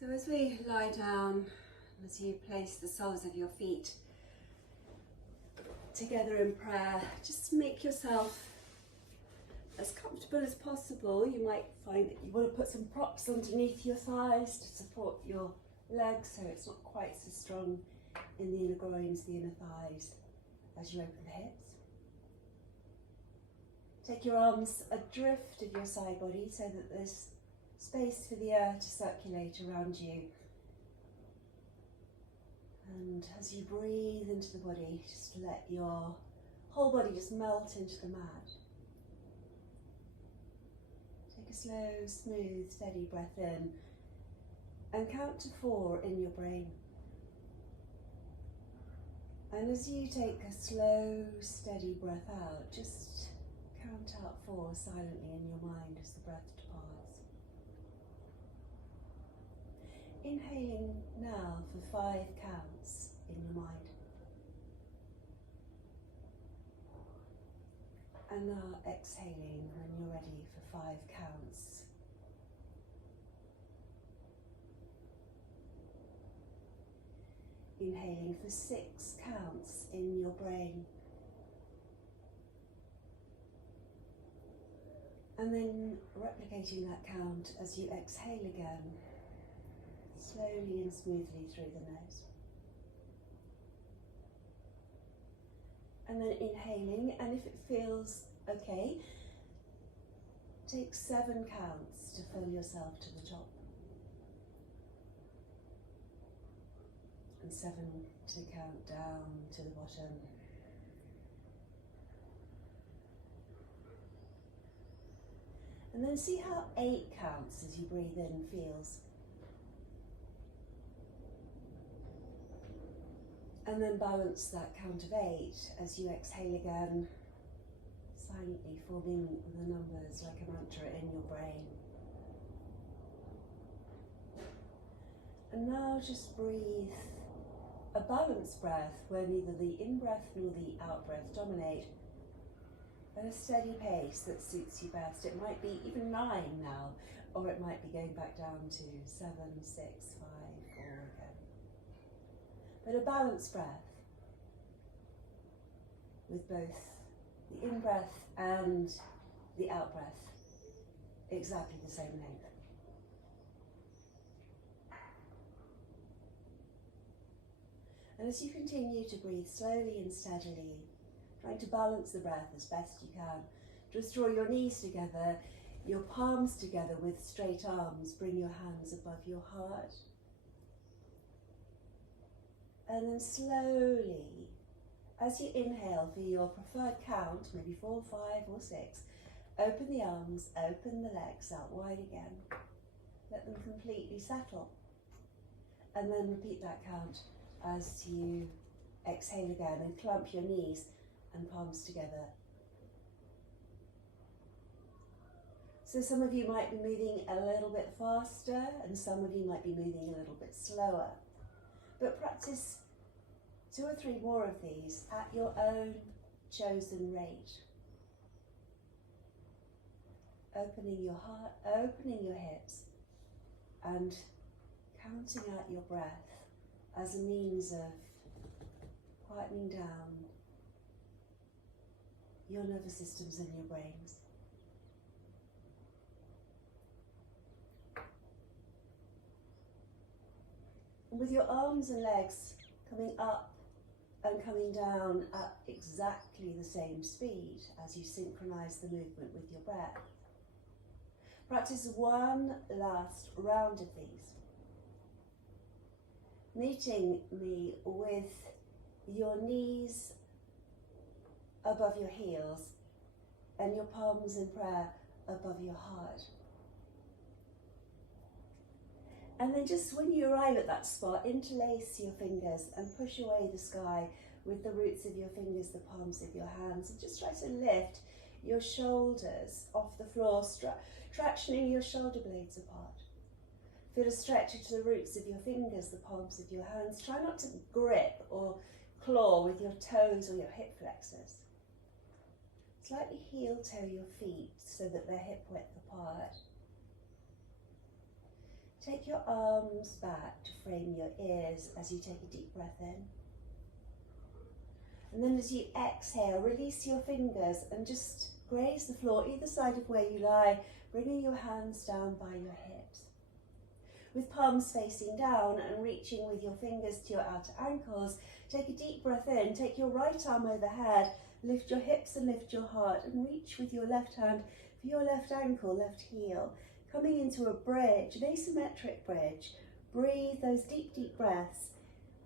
So as we lie down, as you place the soles of your feet together in prayer, just make yourself as comfortable as possible. You might find that you want to put some props underneath your thighs to support your legs so it's not quite so strong in the inner groins, the inner thighs, as you open the hips. Take your arms adrift of your side body so that there's space for the air to circulate around you. And as you breathe into the body, just let your whole body just melt into the mat. Take a slow, smooth, steady breath in and count to 4 in your brain. And as you take a slow, steady breath out, just count out 4 silently in your mind as the breath departs. Inhaling now for 5 counts in your mind. And now exhaling when you're ready for 5 counts. Inhaling for 6 counts in your brain. And then replicating that count as you exhale again, slowly and smoothly through the nose. And then inhaling, and if it feels okay, take 7 counts to fill yourself to the top. And 7 to count down to the bottom. And then see how 8 counts as you breathe in feels. And then balance that count of 8 as you exhale again, silently forming the numbers like a mantra in your brain. And now just breathe a balanced breath where neither the in-breath nor the out-breath dominate, at a steady pace that suits you best. It might be even 9 now, or it might be going back down to 7, 6, 5, 4 again. But a balanced breath with both the in-breath and the out-breath exactly the same length. And as you continue to breathe slowly and steadily, trying to balance the breath as best you can, just draw your knees together, your palms together with straight arms, bring your hands above your heart. And then slowly, as you inhale for your preferred count, maybe 4, 5 or 6, open the arms, open the legs out wide again. Let them completely settle. And then repeat that count as you exhale again and clump your knees and palms together. So some of you might be moving a little bit faster and some of you might be moving a little bit slower. But practice 2 or 3 more of these at your own chosen rate. Opening your heart, opening your hips, and counting out your breath as a means of quietening down your nervous systems and your brains. And with your arms and legs coming up and coming down at exactly the same speed as you synchronize the movement with your breath, practice one last round of these, meeting me with your knees above your heels and your palms in prayer above your heart. And then just when you arrive at that spot, interlace your fingers and push away the sky with the roots of your fingers, the palms of your hands, and just try to lift your shoulders off the floor, tractioning your shoulder blades apart. Feel a stretch into the roots of your fingers, the palms of your hands. Try not to grip or claw with your toes or your hip flexors. Slightly heel toe your feet so that they're hip width apart. Take your arms back to frame your ears as you take a deep breath in. And then as you exhale, release your fingers and just graze the floor either side of where you lie, bringing your hands down by your hips. With palms facing down and reaching with your fingers to your outer ankles, take a deep breath in, take your right arm overhead, lift your hips and lift your heart, and reach with your left hand for your left ankle, left heel, coming into a bridge, an asymmetric bridge. Breathe those deep, deep breaths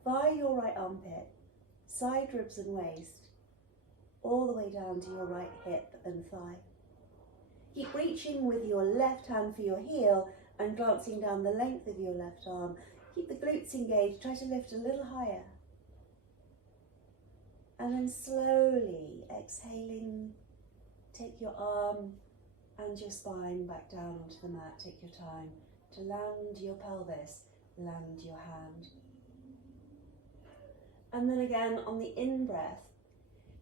by your right armpit, side ribs and waist, all the way down to your right hip and thigh. Keep reaching with your left hand for your heel and glancing down the length of your left arm. Keep the glutes engaged, try to lift a little higher. And then slowly exhaling, take your arm and your spine back down onto the mat. Take your time to land your pelvis, land your hand. And then again on the in-breath,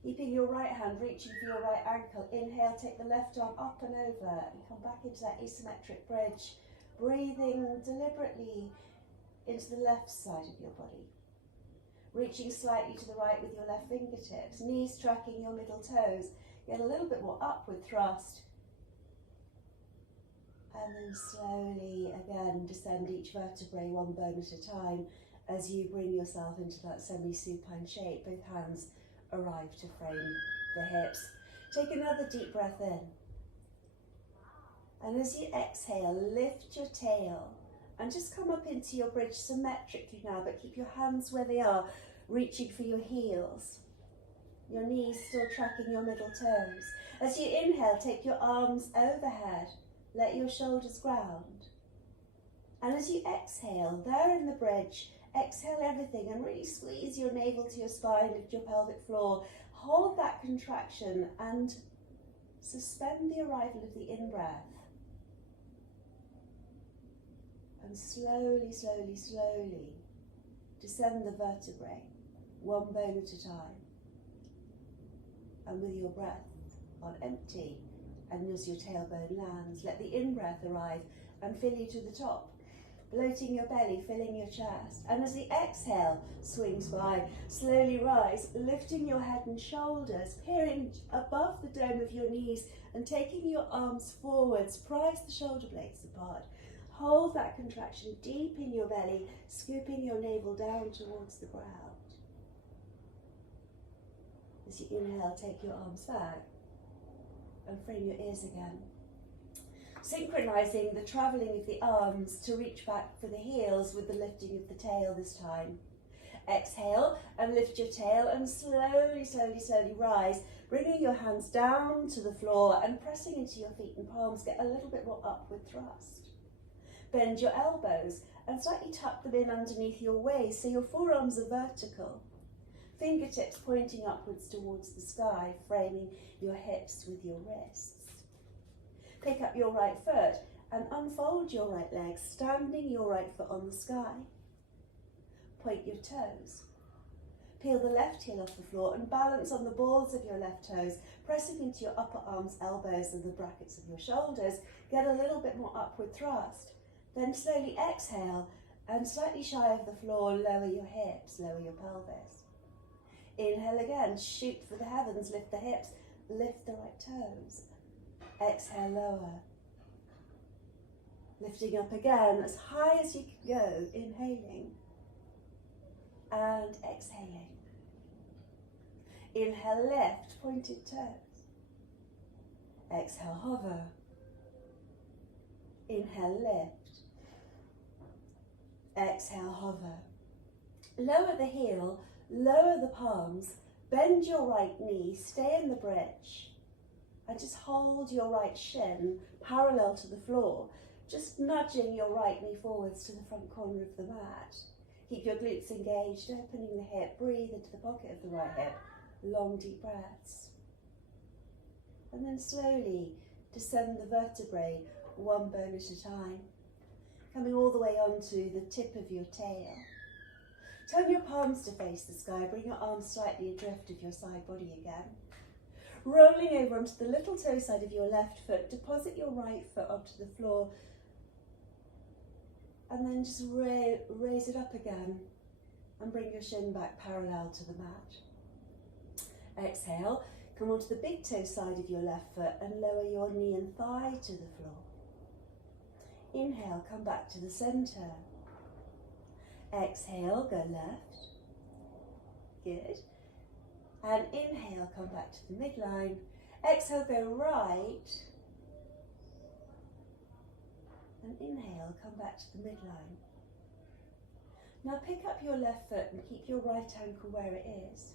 keeping your right hand reaching for your right ankle. Inhale, take the left arm up and over and come back into that asymmetric bridge. Breathing deliberately into the left side of your body. Reaching slightly to the right with your left fingertips, knees tracking your middle toes. Get a little bit more upward thrust. And then slowly again descend each vertebrae one bone at a time as you bring yourself into that semi-supine shape. Both hands arrive to frame the hips. Take another deep breath in. And as you exhale, lift your tail and just come up into your bridge symmetrically now, but keep your hands where they are, reaching for your heels. Your knees still tracking your middle toes. As you inhale, take your arms overhead, let your shoulders ground. And as you exhale, there in the bridge, exhale everything and really squeeze your navel to your spine, lift your pelvic floor. Hold that contraction and suspend the arrival of the in-breath. And slowly, slowly, slowly descend the vertebrae, one bone at a time. And with your breath on empty, and as your tailbone lands, let the in-breath arrive and fill you to the top, bloating your belly, filling your chest. And as the exhale swings by, slowly rise, lifting your head and shoulders, peering above the dome of your knees and taking your arms forwards, prise the shoulder blades apart. Hold that contraction deep in your belly, scooping your navel down towards the ground. As you inhale, take your arms back and frame your ears again. Synchronizing the traveling of the arms to reach back for the heels with the lifting of the tail this time. Exhale and lift your tail and slowly, slowly, slowly rise, bringing your hands down to the floor and pressing into your feet and palms. Get a little bit more upward thrust. Bend your elbows and slightly tuck them in underneath your waist so your forearms are vertical. Fingertips pointing upwards towards the sky, framing your hips with your wrists. Pick up your right foot and unfold your right leg, standing your right foot on the sky. Point your toes. Peel the left heel off the floor and balance on the balls of your left toes, pressing into your upper arms, elbows and the brackets of your shoulders. Get a little bit more upward thrust. Then slowly exhale and slightly shy of the floor, lower your hips, lower your pelvis. Inhale again, shoot for the heavens, lift the hips, lift the right toes. Exhale, lower. Lifting up again, as high as you can go, inhaling and exhaling. Inhale, lift, pointed toes. Exhale, hover. Inhale, lift. Exhale, hover. Lower the heel, lower the palms, bend your right knee, stay in the bridge, and just hold your right shin parallel to the floor, just nudging your right knee forwards to the front corner of the mat. Keep your glutes engaged, opening the hip, breathe into the pocket of the right hip, long deep breaths. And then slowly descend the vertebrae one bone at a time, coming all the way onto the tip of your tail. Turn your palms to face the sky, bring your arms slightly adrift of your side body again. Rolling over onto the little toe side of your left foot, deposit your right foot onto the floor, and then just raise it up again and bring your shin back parallel to the mat. Exhale, come onto the big toe side of your left foot and lower your knee and thigh to the floor. Inhale, come back to the centre. Exhale, go left. Good. And inhale, come back to the midline. Exhale, go right. And inhale, come back to the midline. Now pick up your left foot and keep your right ankle where it is.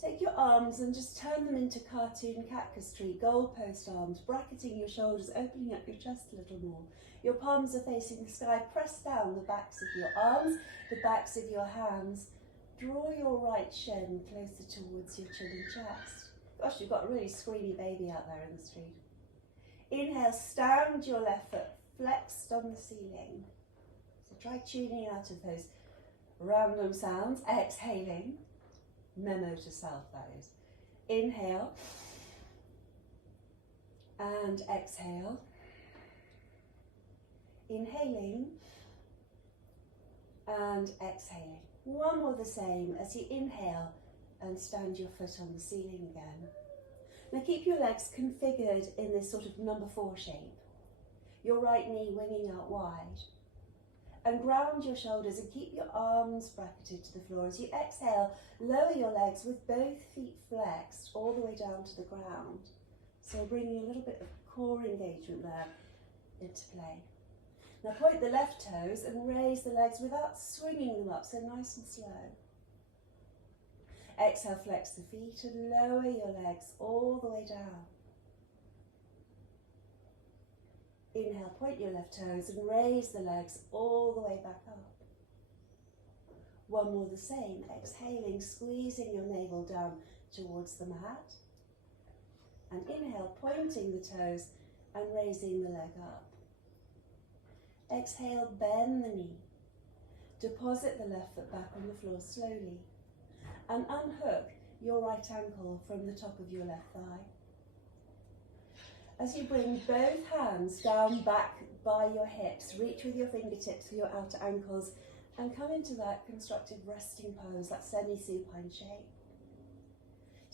Take your arms and just turn them into cartoon cactus tree, goalpost arms, bracketing your shoulders, opening up your chest a little more. Your palms are facing the sky. Press down the backs of your arms, the backs of your hands. Draw your right shin closer towards your chin and chest. Gosh, you've got a really screamy baby out there in the street. Inhale, stand your left foot flexed on the ceiling. So try tuning out of those random sounds. Exhaling. Memo to self, that is. Inhale and exhale. Inhaling and exhaling. One more the same as you inhale and stand your foot on the ceiling again. Now keep your legs configured in this sort of number 4 shape. Your right knee winging out wide. And ground your shoulders and keep your arms bracketed to the floor. As you exhale, lower your legs with both feet flexed all the way down to the ground. So bringing a little bit of core engagement there into play. Now point the left toes and raise the legs without swinging them up, so nice and slow. Exhale, flex the feet and lower your legs all the way down. Inhale, point your left toes and raise the legs all the way back up. One more the same. Exhaling, squeezing your navel down towards the mat. And inhale, pointing the toes and raising the leg up. Exhale, bend the knee. Deposit the left foot back on the floor slowly. And unhook your right ankle from the top of your left thigh. As you bring both hands down back by your hips, reach with your fingertips for your outer ankles and come into that constructive resting pose, that semi-supine shape.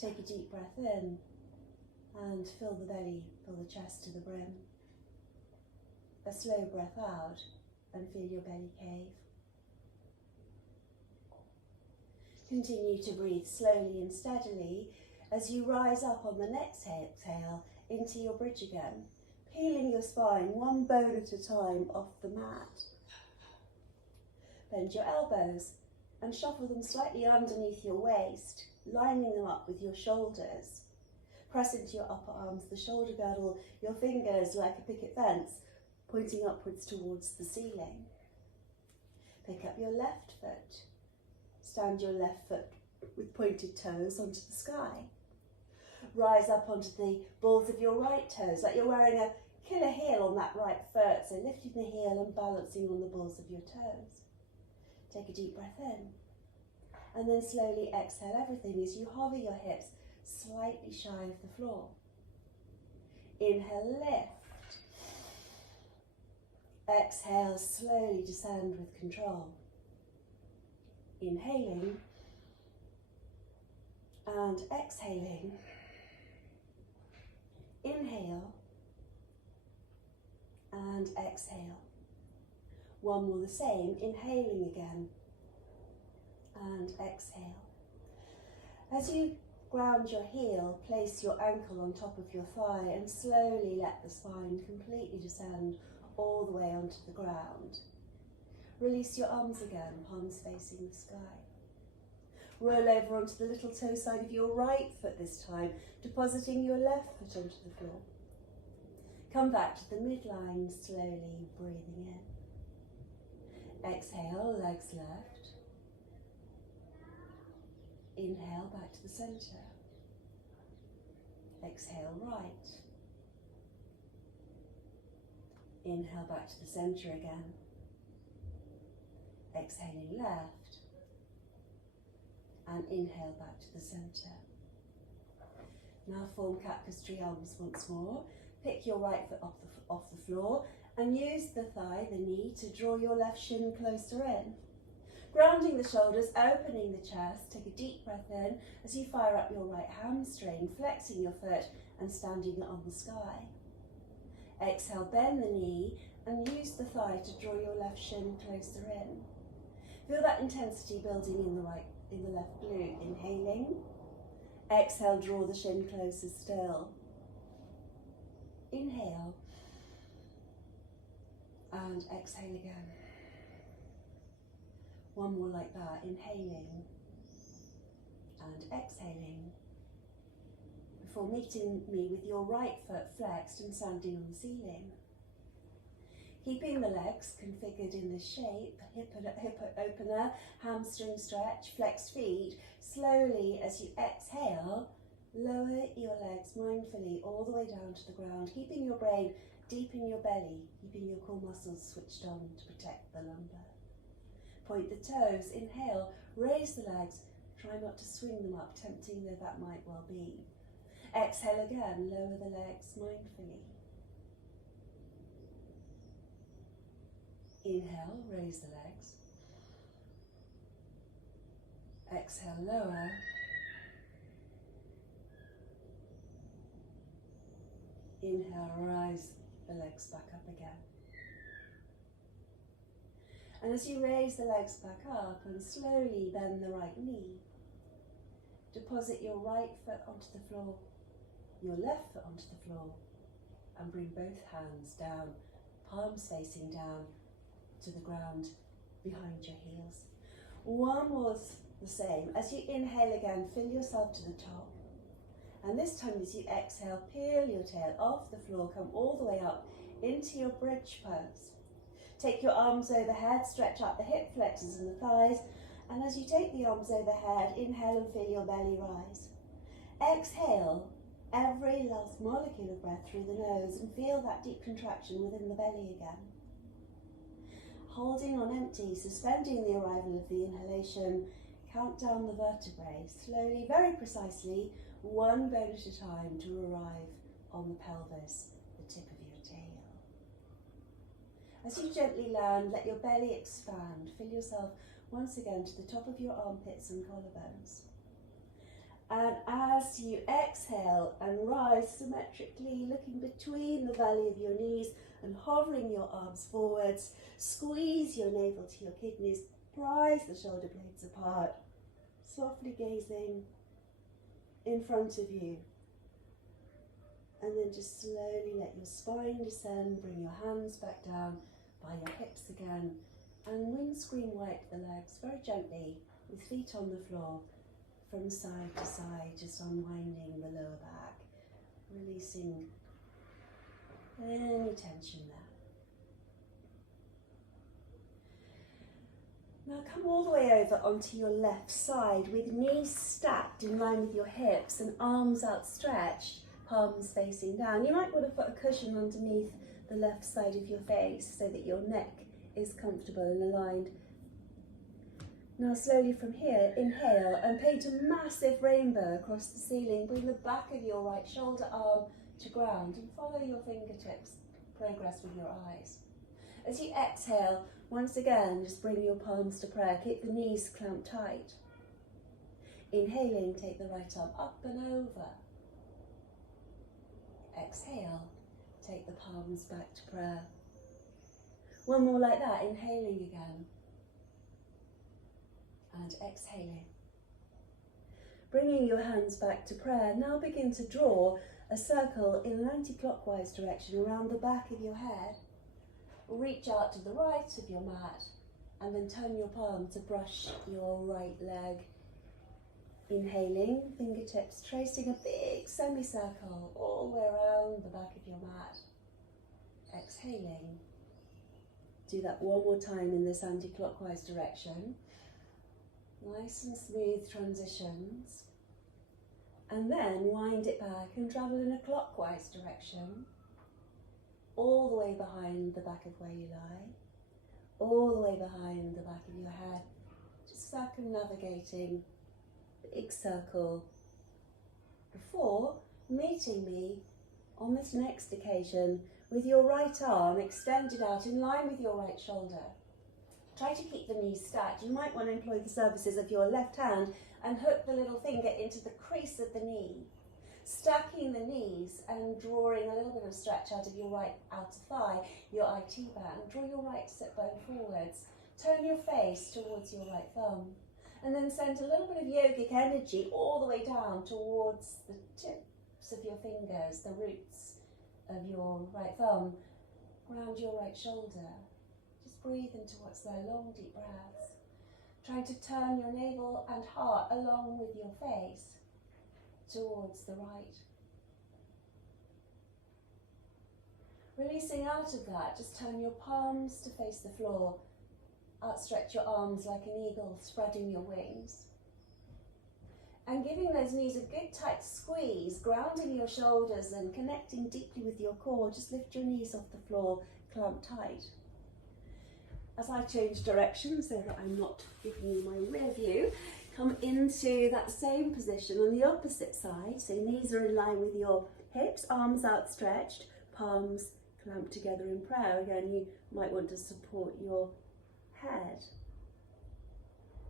Take a deep breath in and fill the belly, fill the chest to the brim. A slow breath out and feel your belly cave. Continue to breathe slowly and steadily as you rise up on the next exhale into your bridge again, peeling your spine one bone at a time off the mat. Bend your elbows and shuffle them slightly underneath your waist, lining them up with your shoulders. Press into your upper arms, the shoulder girdle, your fingers like a picket fence, pointing upwards towards the ceiling. Pick up your left foot. Stand your left foot with pointed toes onto the sky. Rise up onto the balls of your right toes, like you're wearing a killer heel on that right foot, so lifting the heel and balancing on the balls of your toes. Take a deep breath in, and then slowly exhale everything as you hover your hips slightly shy of the floor. Inhale, lift. Exhale, slowly descend with control. Inhaling and exhaling. Inhale and exhale. One more the same, inhaling again and exhale. As you ground your heel, place your ankle on top of your thigh and slowly let the spine completely descend all the way onto the ground. Release your arms again, palms facing the sky. Roll over onto the little toe side of your right foot this time, depositing your left foot onto the floor. Come back to the midline, slowly breathing in. Exhale, legs left. Inhale, back to the centre. Exhale right. Inhale back to the centre again. Exhaling left. And inhale back to the centre. Now form Kapkastri arms once more. Pick your right foot off the floor and use the thigh, the knee, to draw your left shin closer in. Grounding the shoulders, opening the chest, take a deep breath in as you fire up your right hamstring, flexing your foot and standing it on the sky. Exhale, bend the knee and use the thigh to draw your left shin closer in. Feel that intensity building in the left glute. Inhaling. Exhale, draw the shin closer still. Inhale. And exhale again. One more like that. Inhaling. And exhaling. Before meeting me with your right foot flexed and standing on the ceiling. Keeping the legs configured in this shape, hip opener, hamstring stretch, flexed feet. Slowly, as you exhale, lower your legs mindfully all the way down to the ground, keeping your brain deep in your belly, keeping your core muscles switched on to protect the lumbar. Point the toes, inhale, raise the legs, try not to swing them up, tempting though that might well be. Exhale again, lower the legs mindfully. Inhale, raise the legs. Exhale, lower. Inhale, rise the legs back up again. And as you raise the legs back up and slowly bend the right knee, deposit your right foot onto the floor, your left foot onto the floor, and bring both hands down, palms facing down to the ground behind your heels. One was the same. As you inhale again, fill yourself to the top. And this time as you exhale, peel your tail off the floor, come all the way up into your bridge pose. Take your arms overhead, stretch out the hip flexors and the thighs. And as you take the arms overhead, inhale and feel your belly rise. Exhale every last molecule of breath through the nose and feel that deep contraction within the belly again. Holding on empty, suspending the arrival of the inhalation, count down the vertebrae, slowly, very precisely, one bone at a time to arrive on the pelvis, the tip of your tail. As you gently land, let your belly expand, fill yourself once again to the top of your armpits and collarbones. And as you exhale and rise symmetrically, looking between the valley of your knees and hovering your arms forwards, squeeze your navel to your kidneys, prise the shoulder blades apart, softly gazing in front of you. And then just slowly let your spine descend, bring your hands back down by your hips again, and windscreen wipe the legs very gently with feet on the floor from side to side, just unwinding the lower back, releasing any tension there. Now come all the way over onto your left side with knees stacked in line with your hips and arms outstretched, palms facing down. You might want to put a cushion underneath the left side of your face so that your neck is comfortable and aligned. Now slowly from here, inhale and paint a massive rainbow across the ceiling. Bring the back of your right shoulder arm to ground and follow your fingertips. Progress with your eyes. As you exhale, once again, just bring your palms to prayer. Keep the knees clamped tight. Inhaling, take the right arm up and over. Exhale, take the palms back to prayer. One more like that, inhaling again. And exhaling. Bringing your hands back to prayer, now begin to draw a circle in an anti-clockwise direction around the back of your head. Reach out to the right of your mat and then turn your palm to brush your right leg. Inhaling, fingertips tracing a big semicircle all the way around the back of your mat. Exhaling. Do that one more time in this anti-clockwise direction. Nice and smooth transitions. And then wind it back and travel in a clockwise direction, all the way behind the back of where you lie, all the way behind the back of your head, just circumnavigating a big circle before meeting me on this next occasion with your right arm extended out in line with your right shoulder. Try to keep the knees stacked. You might want to employ the services of your left hand and hook the little finger into the crease of the knee, stacking the knees and drawing a little bit of stretch out of your right outer thigh, your IT band. Draw your right sit bone forwards. Turn your face towards your right thumb. And then send a little bit of yogic energy all the way down towards the tips of your fingers, the roots of your right thumb, around your right shoulder. Just breathe into what's there, long deep breaths. Trying to turn your navel and heart along with your face towards the right. Releasing out of that, just turn your palms to face the floor. Outstretch your arms like an eagle, spreading your wings. And giving those knees a good tight squeeze, grounding your shoulders and connecting deeply with your core. Just lift your knees off the floor, clamp tight. As I change direction so that I'm not giving you my rear view, come into that same position on the opposite side. So knees are in line with your hips, arms outstretched, palms clamped together in prayer. Again, you might want to support your head.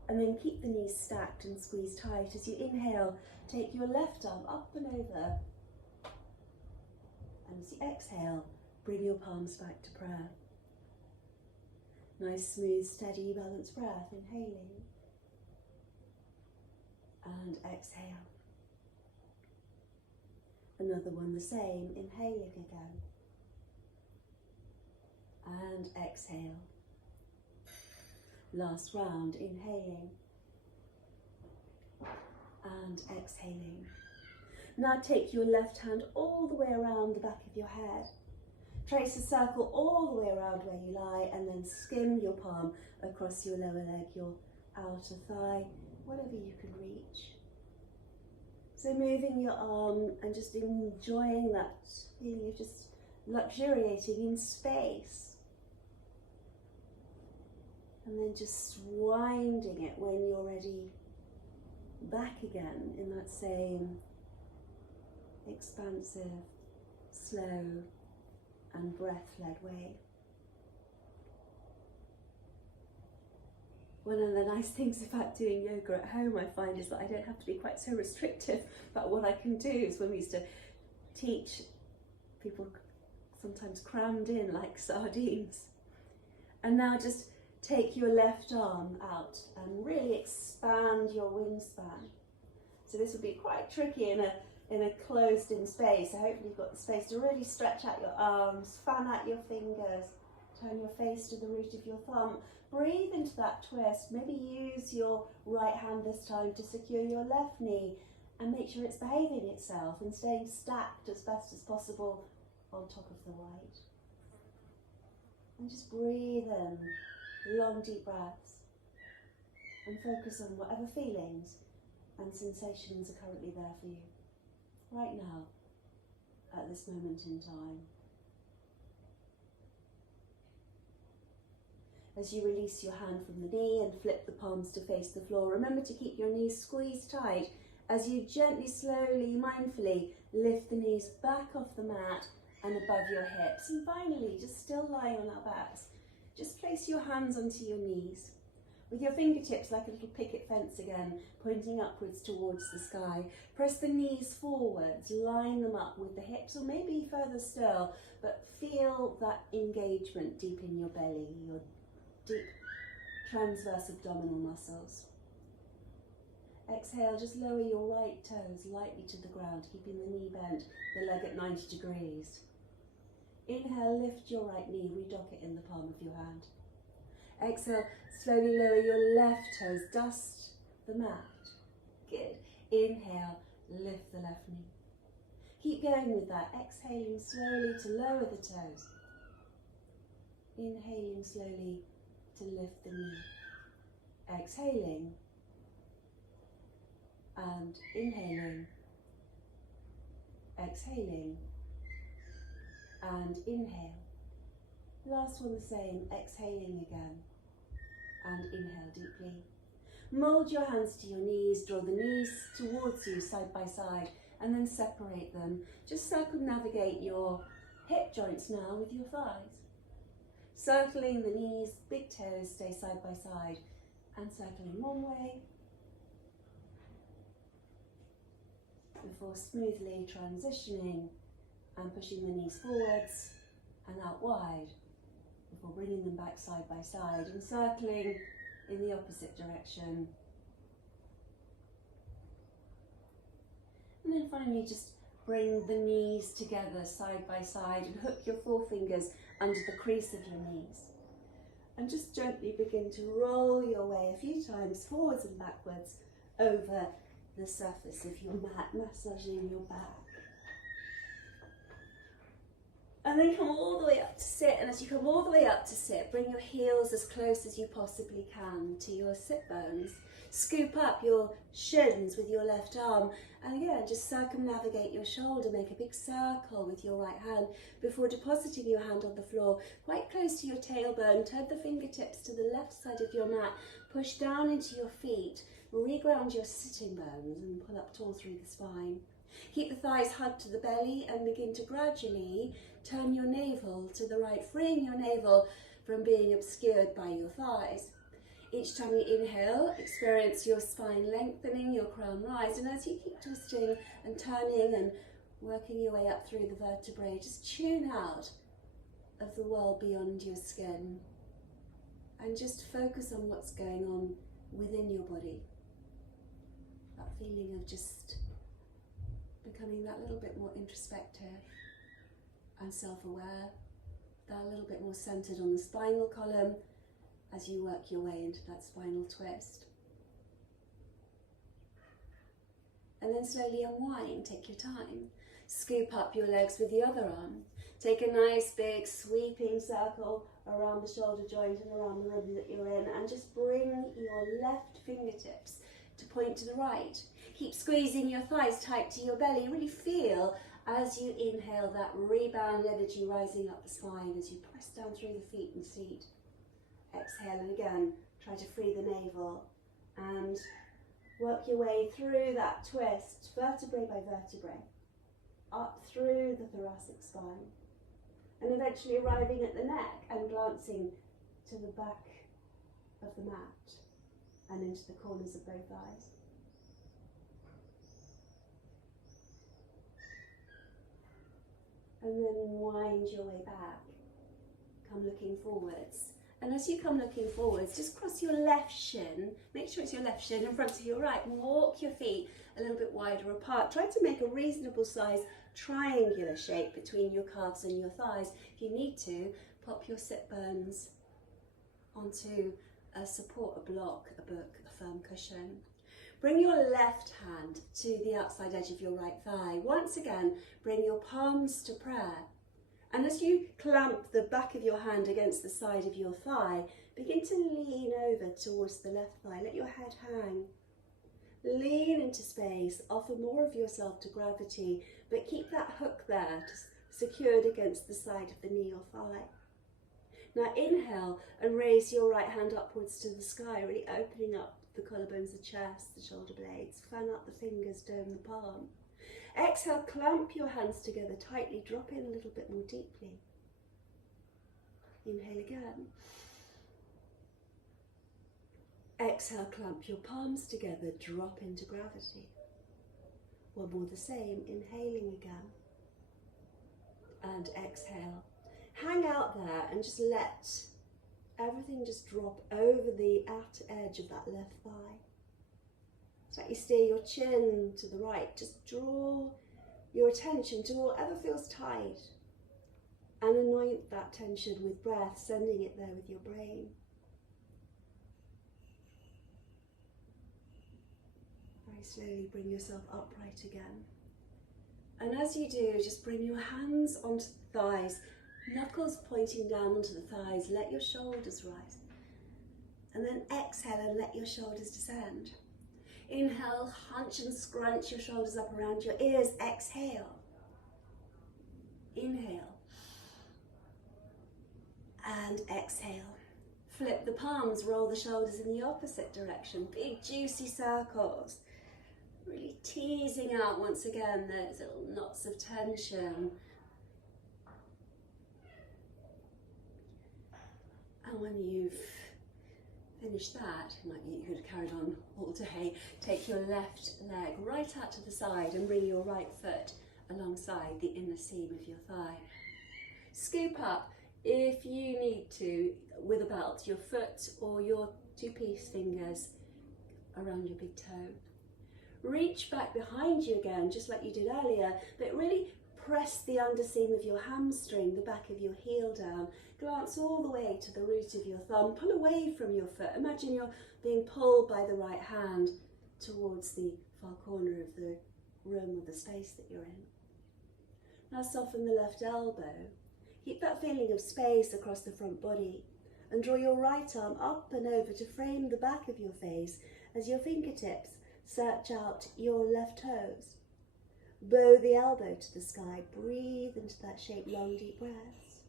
And then keep the knees stacked and squeezed tight. As you inhale, take your left arm up and over. And as you exhale, bring your palms back to prayer. Nice, smooth, steady, balanced breath. Inhaling and exhale. Another one the same. Inhaling again and exhale. Last round. Inhaling and exhaling. Now take your left hand all the way around the back of your head. Trace a circle all the way around where you lie and then skim your palm across your lower leg, your outer thigh, whatever you can reach. So moving your arm and just enjoying that feeling of just luxuriating in space. And then just winding it when you're ready back again in that same expansive, slow, and breath-led way. One of the nice things about doing yoga at home, I find, is that I don't have to be quite so restrictive about what I can do. Is when we used to teach, people sometimes crammed in like sardines. And now just take your left arm out and really expand your wingspan. So this would be quite tricky in a closed-in space. So hopefully you've got the space to really stretch out your arms, fan out your fingers, turn your face to the root of your thumb. Breathe into that twist. Maybe use your right hand this time to secure your left knee and make sure it's behaving itself and staying stacked as best as possible on top of the right. And just breathe in long deep breaths and focus on whatever feelings and sensations are currently there for you right now at this moment in time. As you release your hand from the knee and flip the palms to face the floor, remember to keep your knees squeezed tight as you gently, slowly, mindfully lift the knees back off the mat and above your hips. And finally, just still lying on our backs, just place your hands onto your knees with your fingertips like a little picket fence again, pointing upwards towards the sky. Press the knees forwards, line them up with the hips, or maybe further still, but feel that engagement deep in your belly, your deep transverse abdominal muscles. Exhale, just lower your right toes lightly to the ground, keeping the knee bent, the leg at 90 degrees. Inhale, lift your right knee, redock it in the palm of your hand. Exhale, slowly lower your left toes, dust the mat. Good. Inhale, lift the left knee. Keep going with that, exhaling slowly to lower the toes. Inhaling slowly to lift the knee. Exhaling and inhaling exhaling, and inhale. Last one the same, exhaling again, and inhale deeply. Mould your hands to your knees, draw the knees towards you side by side, and then separate them. Just circumnavigate your hip joints now with your thighs. Circling the knees, big toes stay side by side, and circling one way, before smoothly transitioning and pushing the knees forwards and out wide, before bringing them back side by side and circling in the opposite direction. And then finally just bring the knees together side by side and hook your forefingers under the crease of your knees. And just gently begin to roll your way a few times forwards and backwards over the surface of your mat, massaging your back. And then come all the way up to sit, and as you come all the way up to sit, bring your heels as close as you possibly can to your sit bones. Scoop up your shins with your left arm, and again, just circumnavigate your shoulder, make a big circle with your right hand before depositing your hand on the floor, quite close to your tailbone. Turn the fingertips to the left side of your mat, push down into your feet, reground your sitting bones and pull up tall through the spine. Keep the thighs hugged to the belly and begin to gradually turn your navel to the right, freeing your navel from being obscured by your thighs. Each time you inhale, experience your spine lengthening, your crown rise, and as you keep twisting and turning and working your way up through the vertebrae, just tune out of the world beyond your skin and just focus on what's going on within your body. That feeling of just becoming that little bit more introspective and self-aware, that little bit more centered on the spinal column as you work your way into that spinal twist. And then slowly unwind, take your time. Scoop up your legs with the other arm. Take a nice big sweeping circle around the shoulder joint and around the rib that you're in, and just bring your left fingertips to point to the right. Keep squeezing your thighs tight to your belly. Really feel as you inhale that rebound energy rising up the spine as you press down through the feet and seat. Exhale, and again, try to free the navel and work your way through that twist, vertebrae by vertebrae, up through the thoracic spine, and eventually arriving at the neck and glancing to the back of the mat and into the corners of both eyes. And then wind your way back, come looking forwards. And as you come looking forwards, just cross your left shin, make sure it's your left shin in front of your right, and walk your feet a little bit wider apart. Try to make a reasonable size triangular shape between your calves and your thighs. If you need to, pop your sit bones onto a support, a block, a book, a firm cushion. Bring your left hand to the outside edge of your right thigh. Once again, bring your palms to prayer. And as you clamp the back of your hand against the side of your thigh, begin to lean over towards the left thigh. Let your head hang. Lean into space, offer more of yourself to gravity, but keep that hook there, just secured against the side of the knee or thigh. Now inhale and raise your right hand upwards to the sky, really opening up the collarbones, the chest, the shoulder blades. Fan out the fingers, dome the palm. Exhale, clamp your hands together tightly, drop in a little bit more deeply. Inhale again. Exhale, clamp your palms together, drop into gravity. One more the same, inhaling again. And exhale. Hang out there and just let everything just drop over the outer edge of that left thigh. Slightly steer your chin to the right. Just draw your attention to whatever feels tight and anoint that tension with breath, sending it there with your brain. Very slowly bring yourself upright again. And as you do, just bring your hands onto the thighs, knuckles pointing down onto the thighs. Let your shoulders rise. And then exhale and let your shoulders descend. Inhale, hunch and scrunch your shoulders up around your ears. Exhale. Inhale. And exhale. Flip the palms, roll the shoulders in the opposite direction. Big juicy circles. Really teasing out once again those little knots of tension. And when you've finished that, you could have carried on all day, take your left leg right out to the side and bring your right foot alongside the inner seam of your thigh. Scoop up, if you need to, with a belt, your foot or your two-piece fingers around your big toe. Reach back behind you again, just like you did earlier, but really press the underseam of your hamstring, the back of your heel down. Glance all the way to the root of your thumb. Pull away from your foot. Imagine you're being pulled by the right hand towards the far corner of the room or the space that you're in. Now soften the left elbow. Keep that feeling of space across the front body and draw your right arm up and over to frame the back of your face as your fingertips search out your left toes. Bow the elbow to the sky. Breathe into that shape, long, deep breaths.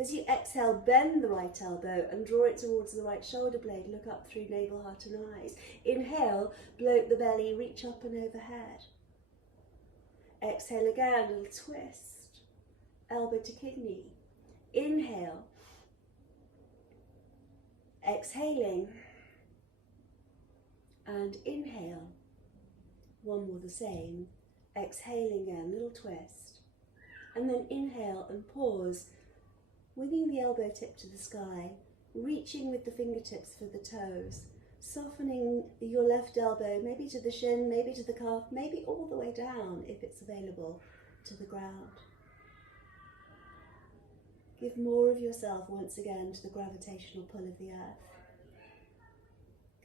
As you exhale, bend the right elbow and draw it towards the right shoulder blade. Look up through navel, heart and eyes. Inhale, bloat the belly, reach up and overhead. Exhale again, a little twist. Elbow to kidney. Inhale. Exhaling. And inhale. One more the same. Exhaling again, little twist. And then inhale and pause, winging the elbow tip to the sky, reaching with the fingertips for the toes, softening your left elbow, maybe to the shin, maybe to the calf, maybe all the way down, if it's available, to the ground. Give more of yourself once again to the gravitational pull of the earth.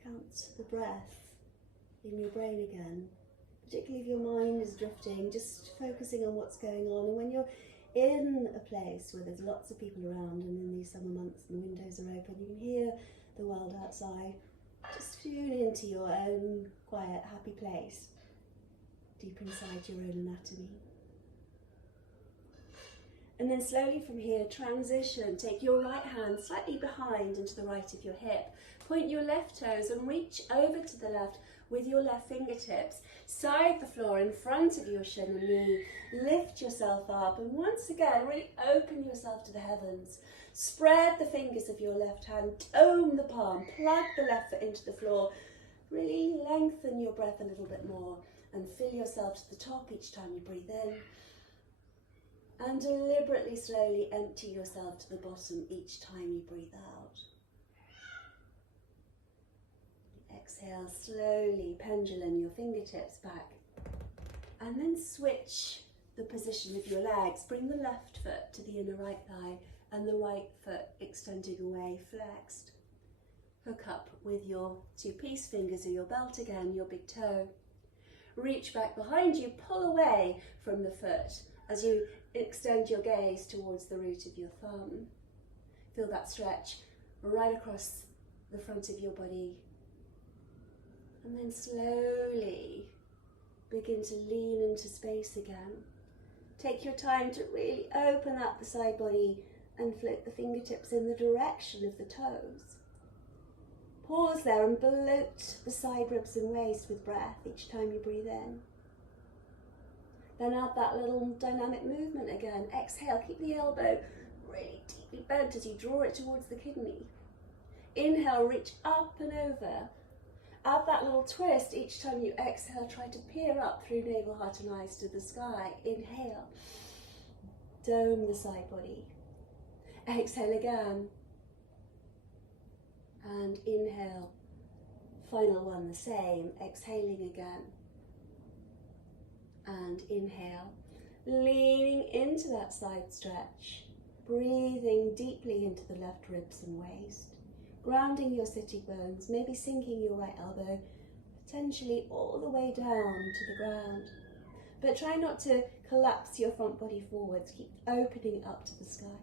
Count the breath in your brain again. Particularly if your mind is drifting, just focusing on what's going on. And when you're in a place where there's lots of people around and in these summer months and the windows are open, you can hear the world outside. Just tune into your own quiet, happy place, deep inside your own anatomy. And then slowly from here, transition. Take your right hand slightly behind and to the right of your hip. Point your left toes and reach over to the left with your left fingertips. Side the floor in front of your shin and knee. Lift yourself up and once again really open yourself to the heavens. Spread the fingers of your left hand, dome the palm, plug the left foot into the floor. Really lengthen your breath a little bit more and fill yourself to the top each time you breathe in. And deliberately, slowly empty yourself to the bottom each time you breathe out. Exhale, slowly pendulum your fingertips back. And then switch the position of your legs. Bring the left foot to the inner right thigh and the right foot extending away, flexed. Hook up with your two-piece fingers or your belt again, your big toe. Reach back behind you, pull away from the foot as you extend your gaze towards the root of your thumb. Feel that stretch right across the front of your body. And then slowly begin to lean into space again. Take your time to really open up the side body and float the fingertips in the direction of the toes. Pause there and bloat the side ribs and waist with breath each time you breathe in. Then add that little dynamic movement again. Exhale, keep the elbow really deeply bent as you draw it towards the kidney. Inhale, reach up and over. Add that little twist each time you exhale. Try to peer up through navel, heart and eyes to the sky. Inhale. Dome the side body. Exhale again. And inhale. Final one the same. Exhaling again. And inhale. Leaning into that side stretch. Breathing deeply into the left ribs and waist. Grounding your sitting bones, maybe sinking your right elbow, potentially all the way down to the ground. But try not to collapse your front body forwards, keep opening up to the sky.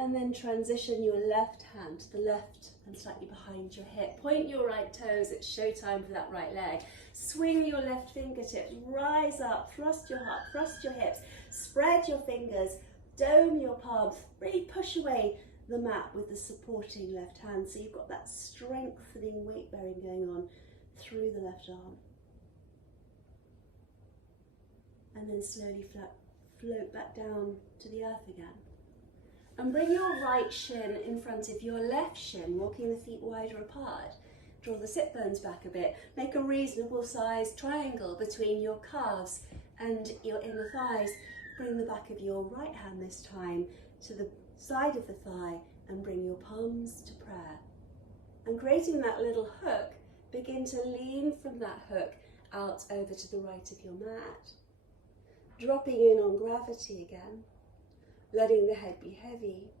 And then transition your left hand to the left and slightly behind your hip. Point your right toes, it's showtime for that right leg. Swing your left fingertips, rise up, thrust your heart, thrust your hips, spread your fingers, dome your palms, really push away the mat with the supporting left hand. So you've got that strengthening weight bearing going on through the left arm. And then slowly float back down to the earth again. And bring your right shin in front of your left shin, walking the feet wider apart. Draw the sit bones back a bit. Make a reasonable sized triangle between your calves and your inner thighs. Bring the back of your right hand this time to the side of the thigh and bring your palms to prayer. And creating that little hook, begin to lean from that hook out over to the right of your mat. Dropping in on gravity again. Letting the head be heavy,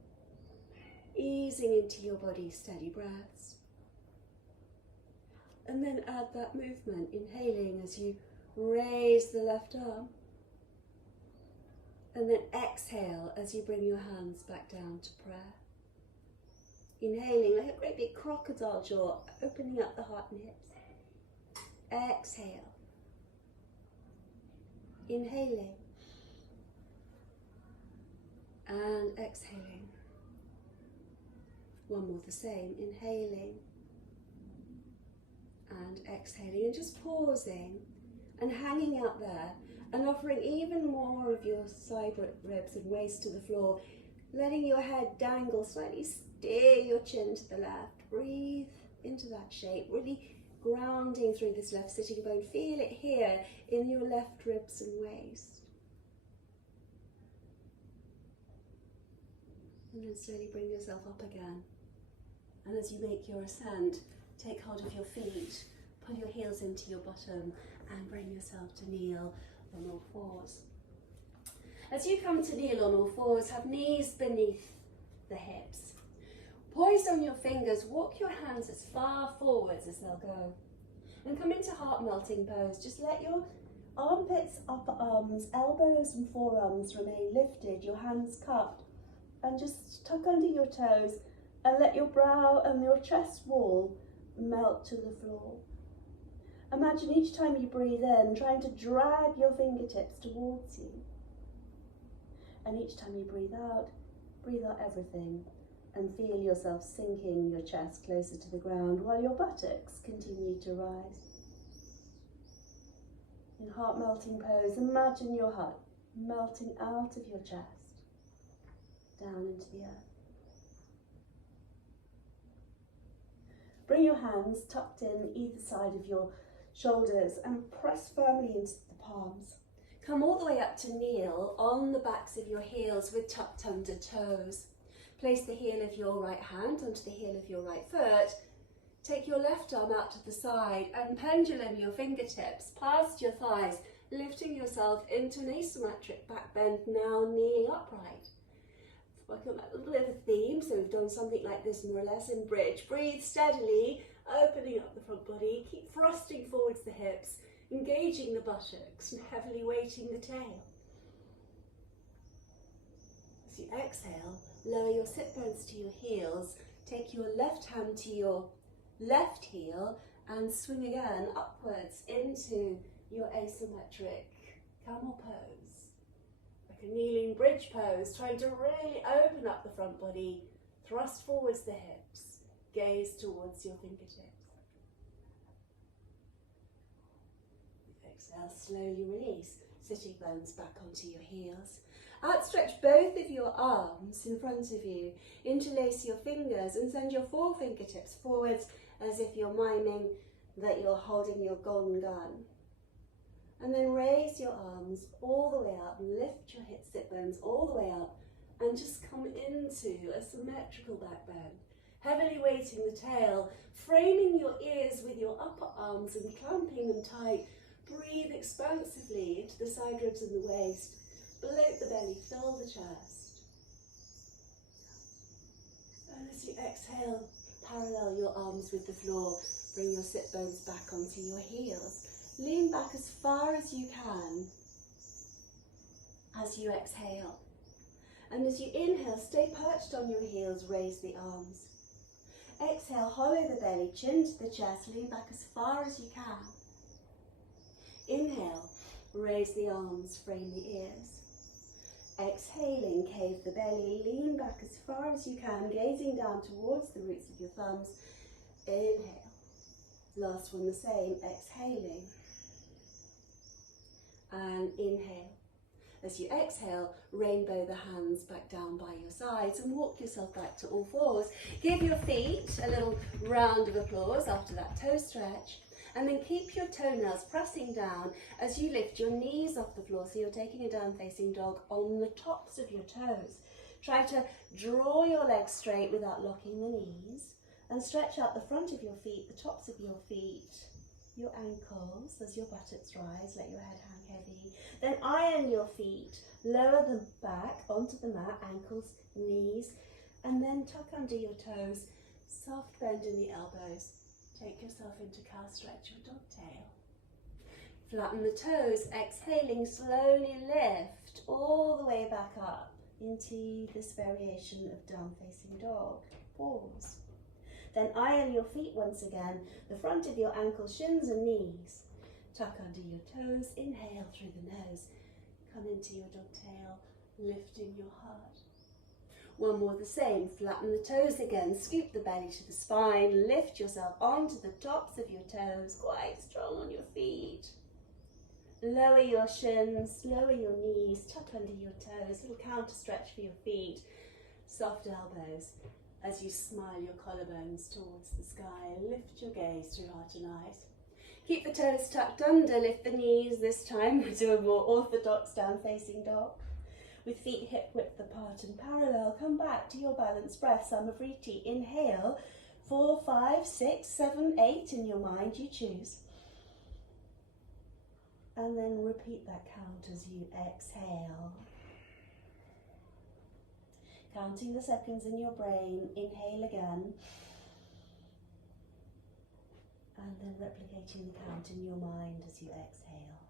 easing into your body, steady breaths. And then add that movement, inhaling as you raise the left arm. And then exhale as you bring your hands back down to prayer. Inhaling like a great big crocodile jaw, opening up the heart and hips. Exhale. Inhaling. And exhaling. One more the same, inhaling and exhaling, and just pausing and hanging out there and offering even more of your side ribs and waist to the floor, letting your head dangle, slightly steer your chin to the left, breathe into that shape, really grounding through this left sitting bone, feel it here in your left ribs and waist. And then slowly bring yourself up again. And as you make your ascent, take hold of your feet, pull your heels into your bottom and bring yourself to kneel on all fours. As you come to kneel on all fours, have knees beneath the hips. Poised on your fingers, walk your hands as far forwards as they'll go. And come into heart melting pose. Just let your armpits, upper arms, elbows and forearms remain lifted, your hands cupped. And just tuck under your toes and let your brow and your chest wall melt to the floor. Imagine each time you breathe in, trying to drag your fingertips towards you. And each time you breathe out everything and feel yourself sinking your chest closer to the ground while your buttocks continue to rise. In heart melting pose, imagine your heart melting out of your chest. Down into the earth. Bring your hands tucked in either side of your shoulders and press firmly into the palms. Come all the way up to kneel on the backs of your heels with tucked under toes. Place the heel of your right hand onto the heel of your right foot. Take your left arm out to the side and pendulum your fingertips past your thighs, lifting yourself into an asymmetric back bend, now kneeling upright. Working on that little bit of a theme, so we've done something like this more or less in bridge. Breathe steadily, opening up the front body, keep thrusting forwards the hips, engaging the buttocks and heavily weighting the tail. As you exhale, lower your sit bones to your heels, take your left hand to your left heel and swing again upwards into your asymmetric camel pose. A kneeling bridge pose, trying to really open up the front body, thrust forwards the hips, gaze towards your fingertips. Exhale, slowly release, sitting bones back onto your heels. Outstretch both of your arms in front of you, interlace your fingers and send your four fingertips forwards as if you're miming that you're holding your golden gun. And then raise your arms all the way up, lift your hip sit bones all the way up and just come into a symmetrical back bend. Heavily weighting the tail, framing your ears with your upper arms and clamping them tight. Breathe expansively into the side ribs and the waist. Bloat the belly, fill the chest. And as you exhale, parallel your arms with the floor. Bring your sit bones back onto your heels. Lean back as far as you can as you exhale. And as you inhale, stay perched on your heels, raise the arms. Exhale, hollow the belly, chin to the chest, lean back as far as you can. Inhale, raise the arms, frame the ears. Exhaling, cave the belly, lean back as far as you can, gazing down towards the roots of your thumbs. Inhale. Last one the same, exhaling. And inhale. As you exhale, rainbow the hands back down by your sides and walk yourself back to all fours. Give your feet a little round of applause after that toe stretch. And then keep your toenails pressing down as you lift your knees off the floor. So you're taking a down facing dog on the tops of your toes. Try to draw your legs straight without locking the knees. And stretch out the front of your feet, the tops of your feet, your ankles as your buttocks rise, let your head hang heavy. Then iron your feet, lower them back onto the mat, ankles, knees, and then tuck under your toes, soft bend in the elbows. Take yourself into cow stretch or dog tail. Flatten the toes, exhaling, slowly lift all the way back up into this variation of down facing dog. Pause. Then iron your feet once again, the front of your ankles, shins and knees. Tuck under your toes, inhale through the nose. Come into your dog tail, lifting your heart. One more the same, flatten the toes again, scoop the belly to the spine, lift yourself onto the tops of your toes, quite strong on your feet. Lower your shins, lower your knees, tuck under your toes, little counter stretch for your feet, soft elbows. As you smile your collarbones towards the sky, lift your gaze through heart and eyes. Keep the toes tucked under, lift the knees. This time we do a more orthodox down facing dog. With feet hip width apart and parallel, come back to your balanced breath, Samavriti. Inhale, 4, 5, 6, 7, 8 in your mind, you choose. And then repeat that count as you exhale. Counting the seconds in your brain, inhale again. And then replicating the count in your mind as you exhale.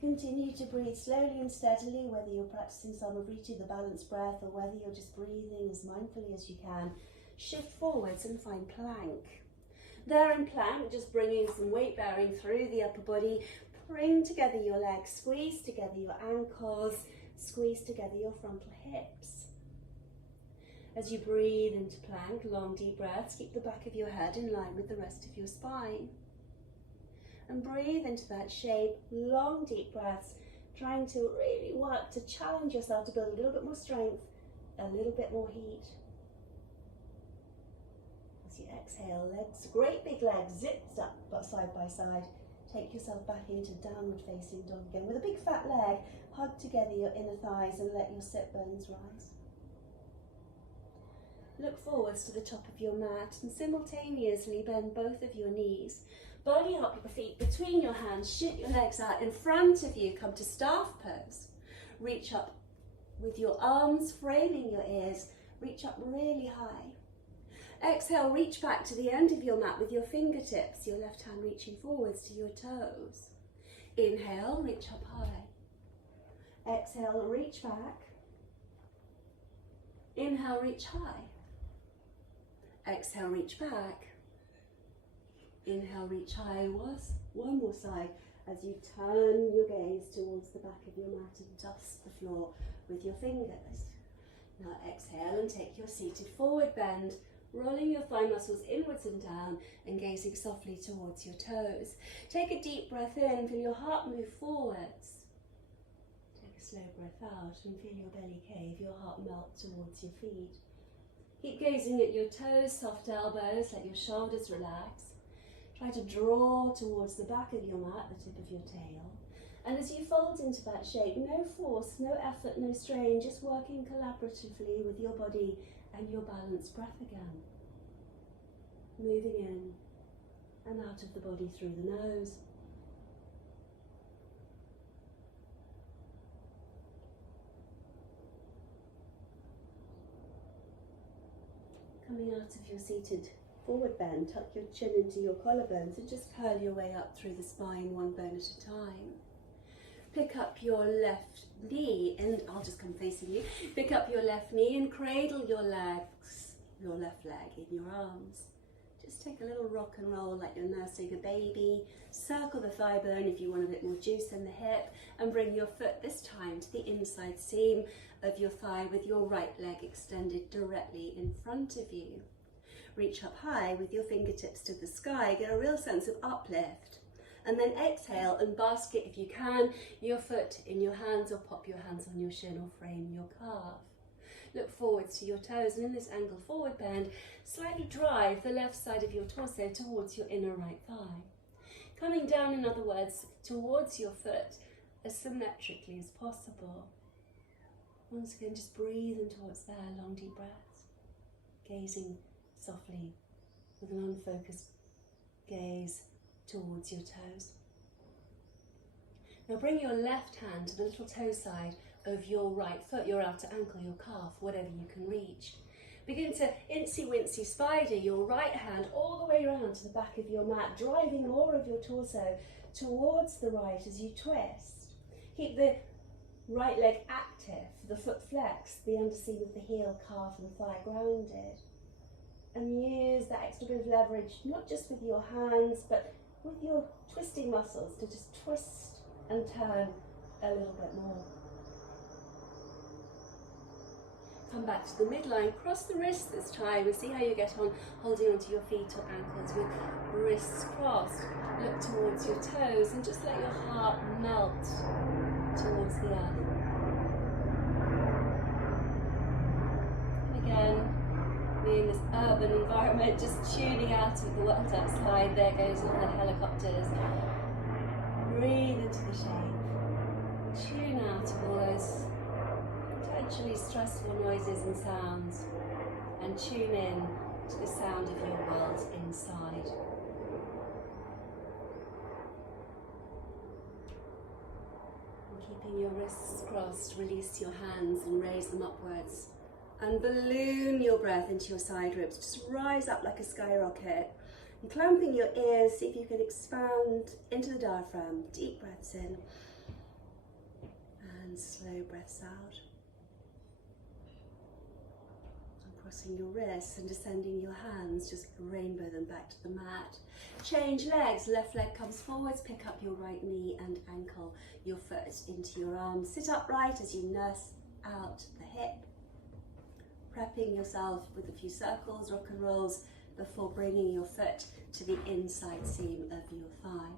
Continue to breathe slowly and steadily, whether you're practicing Samavriti, the balanced breath, or whether you're just breathing as mindfully as you can. Shift forwards and find plank. There in plank, just bringing some weight bearing through the upper body. Bring together your legs, squeeze together your ankles, squeeze together your frontal hips. As you breathe into plank, long deep breaths, keep the back of your head in line with the rest of your spine. And breathe into that shape, long deep breaths, trying to really work to challenge yourself to build a little bit more strength, a little bit more heat. As you exhale, legs, great big legs, zipped up but side by side. Take yourself back into downward facing dog again. With a big fat leg, hug together your inner thighs and let your sit bones rise. Look forwards to the top of your mat and simultaneously bend both of your knees. Body up your feet between your hands, shoot your legs out in front of you, come to staff pose. Reach up with your arms, framing your ears, reach up really high. Exhale, reach back to the end of your mat with your fingertips, your left hand reaching forwards to your toes. Inhale, reach up high. Exhale, reach back. Inhale, reach high. Exhale, reach back. Inhale, reach high. One more side as you turn your gaze towards the back of your mat and dust the floor with your fingers. Now exhale and take your seated forward bend, rolling your thigh muscles inwards and down and gazing softly towards your toes. Take a deep breath in, feel your heart move forwards. Take a slow breath out and feel your belly cave, your heart melt towards your feet. Keep gazing at your toes, soft elbows, let your shoulders relax. Try to draw towards the back of your mat, the tip of your tail. And as you fold into that shape, no force, no effort, no strain, just working collaboratively with your body and your balanced breath again. Moving in and out of the body through the nose. Coming out of your seated forward bend, tuck your chin into your collarbones and just curl your way up through the spine, one bone at a time. Pick up your left knee, and I'll just come facing you. Pick up your left knee and cradle your legs, your left leg in your arms. Just take a little rock and roll like you're nursing a baby. Circle the thigh bone if you want a bit more juice in the hip, and bring your foot this time to the inside seam of your thigh with your right leg extended directly in front of you. Reach up high with your fingertips to the sky, get a real sense of uplift. And then exhale and basket, if you can, your foot in your hands, or pop your hands on your shin or frame your calf. Look forwards to your toes, and in this angle forward bend, slightly drive the left side of your torso towards your inner right thigh. Coming down, in other words, towards your foot as symmetrically as possible. Once again, just breathe in towards there, long deep breaths. Gazing softly with an unfocused gaze towards your toes. Now bring your left hand to the little toe side of your right foot, your outer ankle, your calf, whatever you can reach. Begin to incy-wincy spider your right hand all the way around to the back of your mat, driving more of your torso towards the right as you twist. Keep the right leg active, the foot flexed, the underseam of the heel, calf and thigh grounded. And use that extra bit of leverage, not just with your hands, but with your twisting muscles, to just twist and turn a little bit more. Come back to the midline, cross the wrists this time, and see how you get on holding onto your feet or ankles with wrists crossed. Look towards your toes and just let your heart melt towards the earth. And again, in this urban environment, just tuning out of the world outside. There goes all the helicopters. Breathe into the shape. Tune out of all those potentially stressful noises and sounds, and tune in to the sound of your world inside. And keeping your wrists crossed, release your hands and raise them upwards. And balloon your breath into your side ribs. Just rise up like a skyrocket. And clamping your ears, see if you can expand into the diaphragm. Deep breaths in. And slow breaths out. And crossing your wrists and descending your hands, just rainbow them back to the mat. Change legs. Left leg comes forwards. Pick up your right knee and ankle your foot into your arms. Sit upright as you nurse out the hip. Prepping yourself with a few circles, rock and rolls, before bringing your foot to the inside seam of your thigh.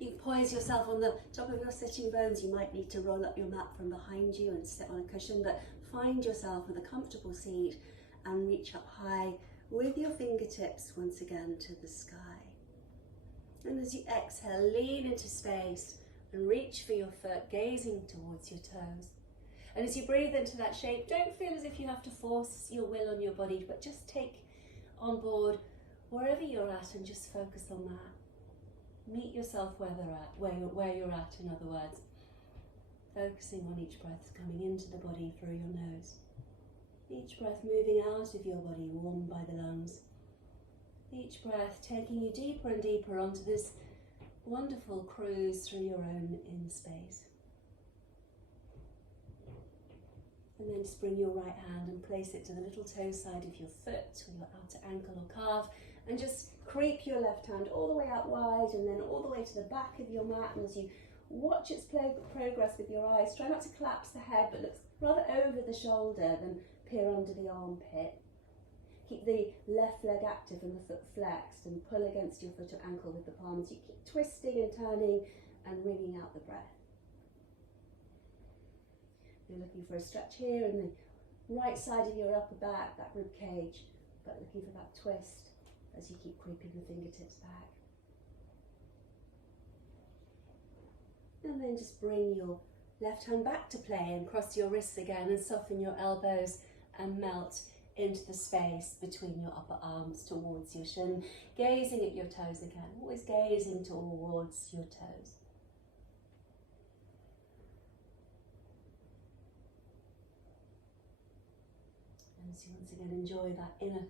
You can poise yourself on the top of your sitting bones. You might need to roll up your mat from behind you and sit on a cushion, but find yourself with a comfortable seat and reach up high with your fingertips once again to the sky. And as you exhale, lean into space and reach for your foot, gazing towards your toes. And as you breathe into that shape, don't feel as if you have to force your will on your body, but just take on board wherever you're at and just focus on that. Meet yourself where you're at, in other words. Focusing on each breath coming into the body through your nose. Each breath moving out of your body, warmed by the lungs. Each breath taking you deeper and deeper onto this wonderful cruise through your own inner space. And then just bring your right hand and place it to the little toe side of your foot, or your outer ankle or calf, and just creep your left hand all the way out wide and then all the way to the back of your mat. And as you watch its progress with your eyes, try not to collapse the head, but look rather over the shoulder than peer under the armpit. Keep the left leg active and the foot flexed, and pull against your foot or ankle with the palms. You keep twisting and turning and wringing out the breath. You're looking for a stretch here in the right side of your upper back, that rib cage, but looking for that twist as you keep creeping the fingertips back. And then just bring your left hand back to play and cross your wrists again and soften your elbows and melt into the space between your upper arms towards your shin, gazing at your toes again, always gazing towards your toes. And so once again, enjoy that inner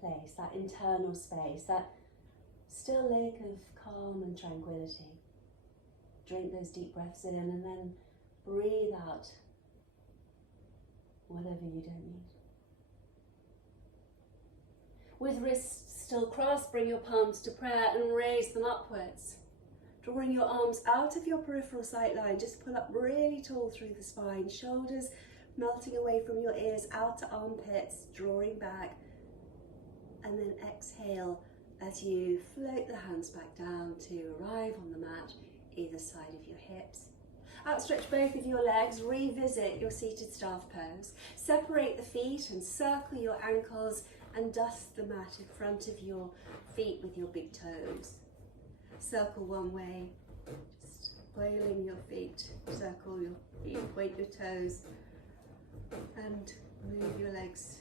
place, that internal space, that still lake of calm and tranquility. Drink those deep breaths in and then breathe out whatever you don't need. With wrists still crossed, bring your palms to prayer and raise them upwards. Drawing your arms out of your peripheral sight line, just pull up really tall through the spine, shoulders melting away from your ears, out to armpits, drawing back, and then exhale as you float the hands back down to arrive on the mat, either side of your hips. Outstretch both of your legs, revisit your seated staff pose. Separate the feet and circle your ankles and dust the mat in front of your feet with your big toes. Circle one way, just oiling your feet, circle your feet, point your toes, and move your legs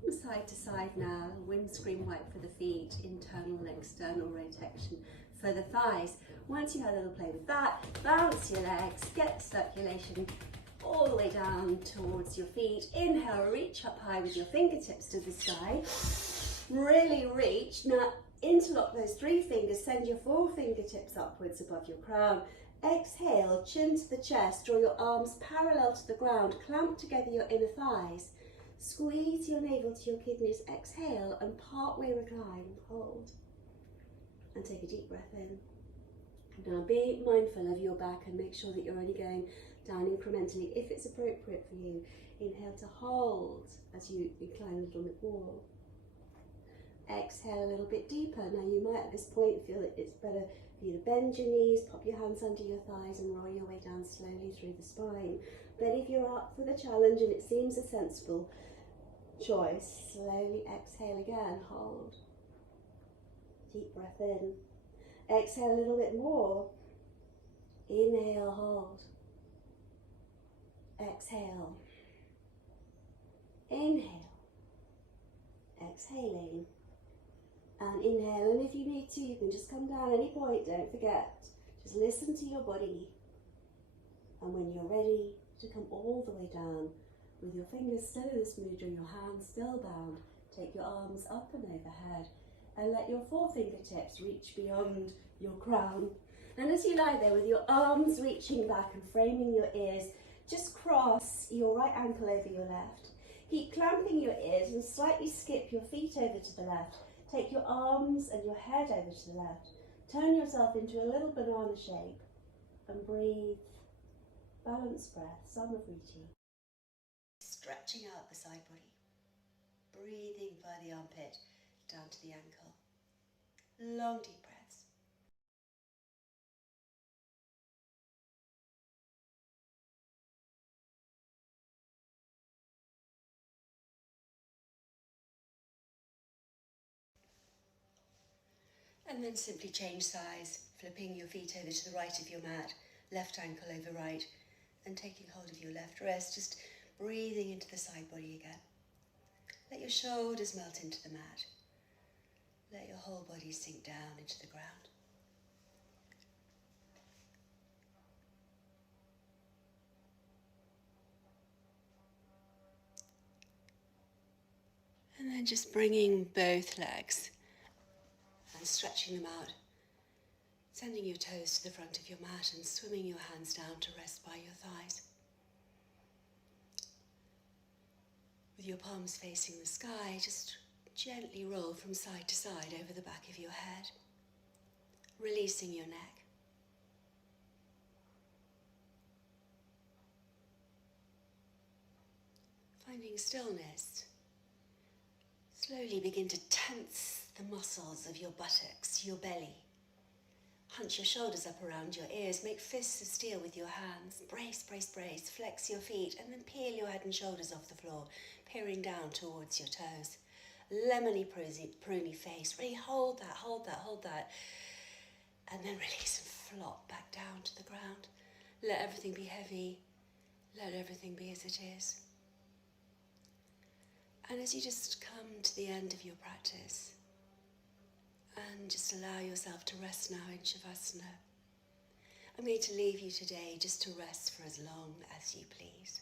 from side to side now. Windscreen wipe for the feet, internal and external rotation for the thighs. Once you had a little play with that, bounce your legs, get circulation all the way down towards your feet. Inhale, reach up high with your fingertips to the sky. Really reach. Now interlock those 3 fingers, send your 4 fingertips upwards above your crown. Exhale, chin to the chest, draw your arms parallel to the ground, clamp together your inner thighs. Squeeze your navel to your kidneys, exhale and partway recline, hold. And take a deep breath in. Now be mindful of your back and make sure that you're only going down incrementally if it's appropriate for you. Inhale to hold as you incline a little bit more. Exhale a little bit deeper. Now you might at this point feel that it's better for you to bend your knees, pop your hands under your thighs and roll your way down slowly through the spine. But if you're up for the challenge and it seems a sensible choice, slowly exhale again, hold. Deep breath in. Exhale a little bit more. Inhale, hold. Exhale. Inhale. Exhaling. And inhale, and if you need to, you can just come down at any point, don't forget. Just listen to your body. And when you're ready to come all the way down, with your fingers still in this mudra, your hands still bound, take your arms up and overhead, and let your 4 fingertips reach beyond your crown. And as you lie there with your arms reaching back and framing your ears, just cross your right ankle over your left. Keep clamping your ears and slightly skip your feet over to the left. Take your arms and your head over to the left. Turn yourself into a little banana shape and breathe. Balanced breath, Samavritti. Stretching out the side body. Breathing by the armpit down to the ankle. Long deep breaths. And then simply change size, flipping your feet over to the right of your mat, left ankle over right, and taking hold of your left wrist, just breathing into the side body again. Let your shoulders melt into the mat. Let your whole body sink down into the ground. And then just bringing both legs and stretching them out, sending your toes to the front of your mat and swimming your hands down to rest by your thighs. With your palms facing the sky, just gently roll from side to side over the back of your head, releasing your neck. Finding stillness, slowly begin to tense the muscles of your buttocks, your belly. Hunch your shoulders up around your ears, make fists of steel with your hands. Brace, brace, brace, flex your feet, and then peel your head and shoulders off the floor, peering down towards your toes. Lemony, pruny face, really hold that, hold that, hold that. And then release and flop back down to the ground. Let everything be heavy, let everything be as it is. And as you just come to the end of your practice, and just allow yourself to rest now in Shavasana, I'm going to leave you today just to rest for as long as you please.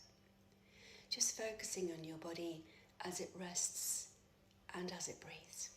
Just focusing on your body as it rests and as it breathes.